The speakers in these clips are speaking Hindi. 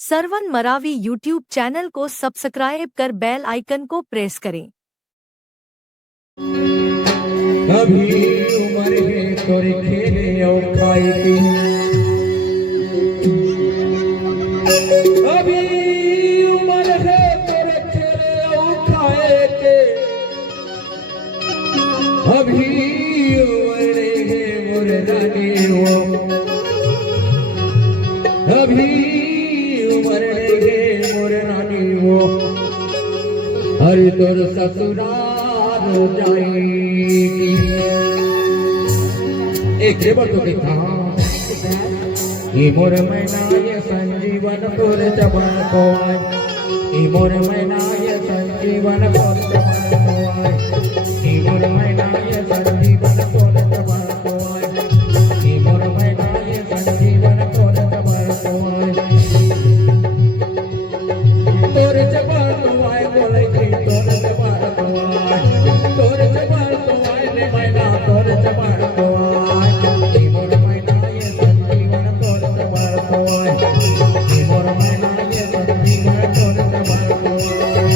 सरवन मरावी यूट्यूब चैनल को सब्सक्राइब कर बेल आइकन को प्रेस करें। अभी उम्र है तोरे खेले और खाए की, अभी उम्र है तोरे खेले और खाए के, अभी उम्र है मोर रानी वो, अभी उम्र है मोर रानी वो, हरि तोर ससुराल हो जाएगी। एक जेबर तो देखा मोर मैना ये संजीवन तोर जबन को आए, मोर मैना ये संजीवन तोर जबन को आए, मोर मैना ये संजीवन तोर जबन को आए, मोर मैना ये संजीवन तोर जबन को आए, तोर जबन को आए बोले की तोर जबन को आए, तोर जबन को आए ले मैना तोर जबन को आए, मोर मैना ये संजीवन तोर जबन को आए, मोर मैना ये संजीवन तोर जबन को आए।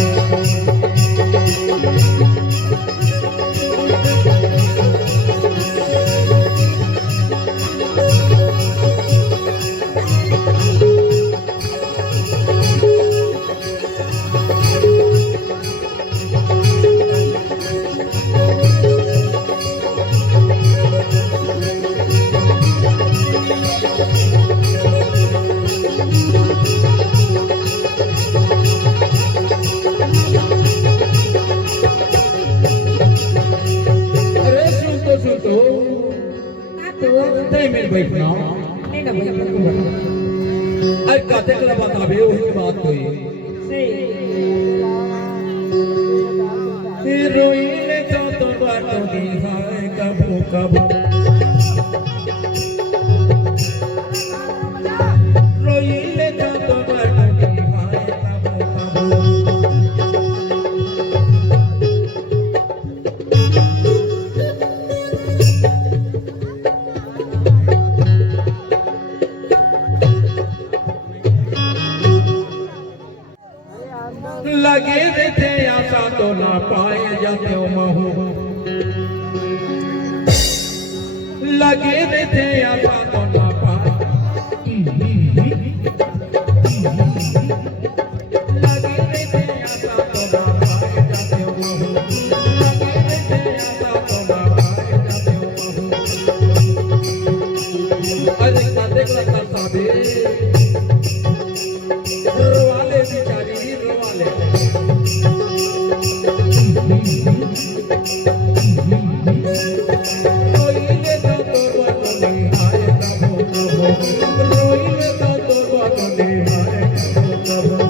अरे सुन तो नहीं मेरे भाई ना नहीं ना भैया को बता अरे काते कला बताबे वही बात कोई रोइले तो बाटो दी हाय कबू कबू, रोइले तो बाटो दी हाय कबू कबू, लगे रहते आशा तो ना पाए जाते हो महू, लगे रहते आशा तो ना पाए, लगे रहते आशा तो ना पाए जाते हो महू, लगे रहते आशा तो ना पाए जाते हो महू। अरे काते कला साबे रोवाले बिचारी रोवाले, रोइले तो तोर बाटो दी हाय कबू कबू, रोइले तो तोर बाटो दी हाय कबू कबू,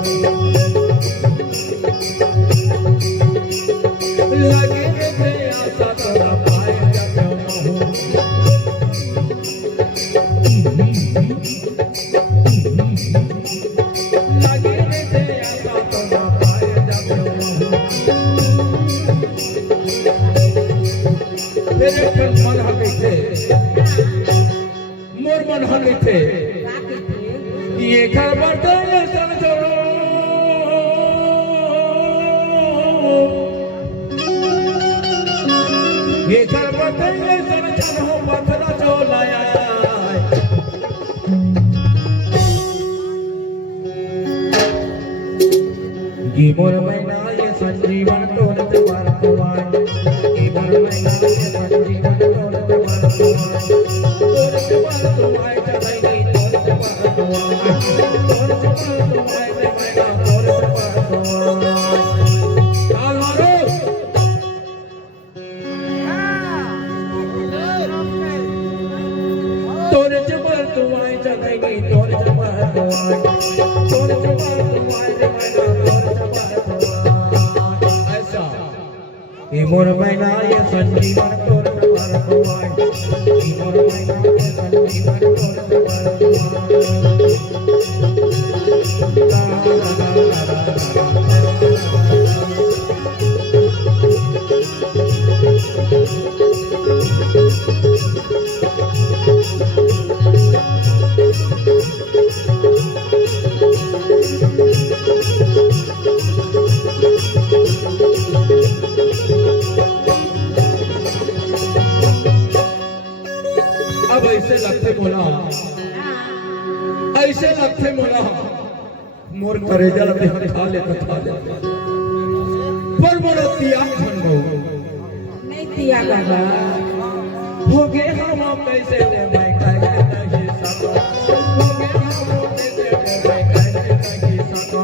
लगे रहते आशा तो ना पाए जाते हो महू, लगे रहते आशा तो ना पाए जाते हो महू। मेरे मन हल थे मोर मन हल थे ये घर बर्तन सन छोड़ो, ये घर बर्तन सन छोड़ो पथरा जो लाया, ये मोर मैना ये संजीवन तोर जबार को आए, ये मोर मैना ये संजीवन तोर जबार को आए, तोर जबार को आए चलाई गई तोर जबार को आए, तोर जबार को आए रे मैना तोर जबार को आए। ताल मारो तोर जबार को आए चलाई गई तोर जबार को आए, तोर जबार को आए रे मैना तोर जबार को आए। ऐसा ये मोर मैना ये संजीवन तोर जबार को आए, ये मोर मैना ये संजीवन तोर जबार को आए। थे मोला मोर करे जलते खा ले पर मोर तिया खन नहीं दिया बाबा हो गए हम कैसे ले भाई काहे नहीं सको हो गए हम कैसे ले भाई काहे नहीं सको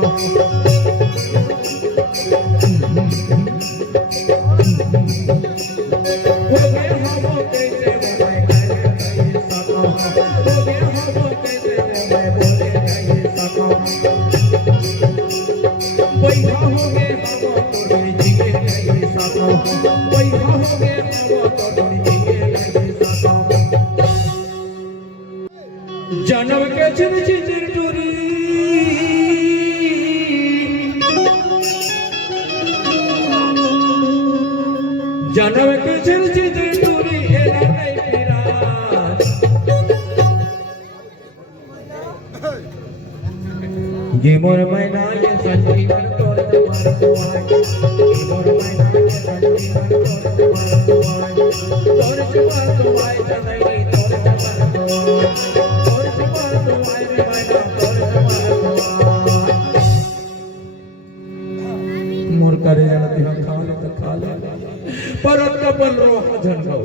हो गए हम कैसे ले भाई काहे नहीं सको हो गए हम कैसे ले भाई बोले नहीं सको पैसा हो गए हम तो जीवे नहीं सको पैसा हो गए हम तो जीवे नहीं सको जन्म के चिर टूरी जन्म के चिर टूरी एला नहीं फिरा ये मोर मैना ये संजीवन तोर तुम्हार दुआर ये मोर मैना ये संजीवन तोर तुम्हार दुआर तोर तुम्हार चलई तोर तुम्हार दुआर तोर तुम्हार रे मैना तोर तुम्हार दुआर मोर करे जलती हम खा ले परत कपल रो हजन गो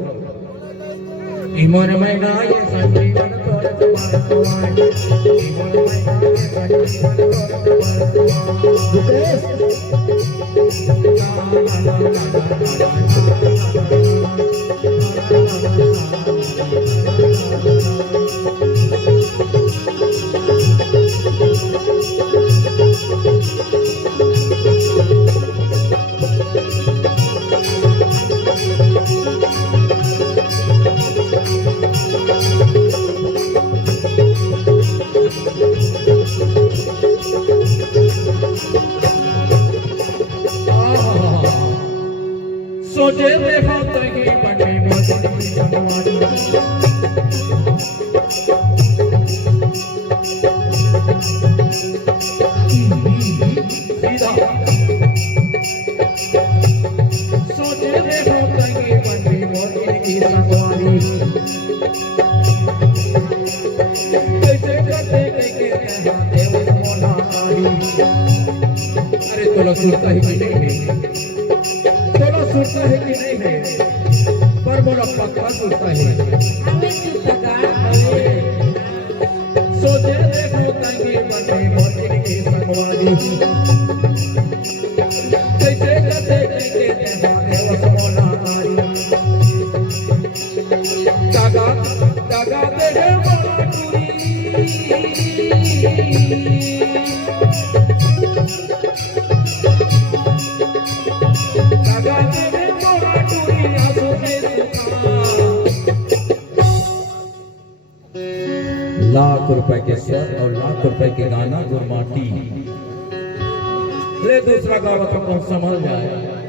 ई मोर मैना ये संजीवन तोर तुम्हार दुआर ई मोर मैना ये संजीवन तोर तुम्हार सोचे देखो तही बने मजनी संवारी सीधा सोचे देखो तही बने मजनी संवारी कैसे करते के देव मोनारी अरे तोला सुनता ही नहीं सुनता है कि नहीं है पर बोला पक्का सुनता है हमें सुनता सोचे देखो कहीं बने मोती की संगवारी कैसे करते के देव सोना नारी दागा दे मोला टूरी लाख रुपए के स्वर और लाख रुपए के गाना गुरमाटी ले दूसरा गावा तो कौन संभल जाए।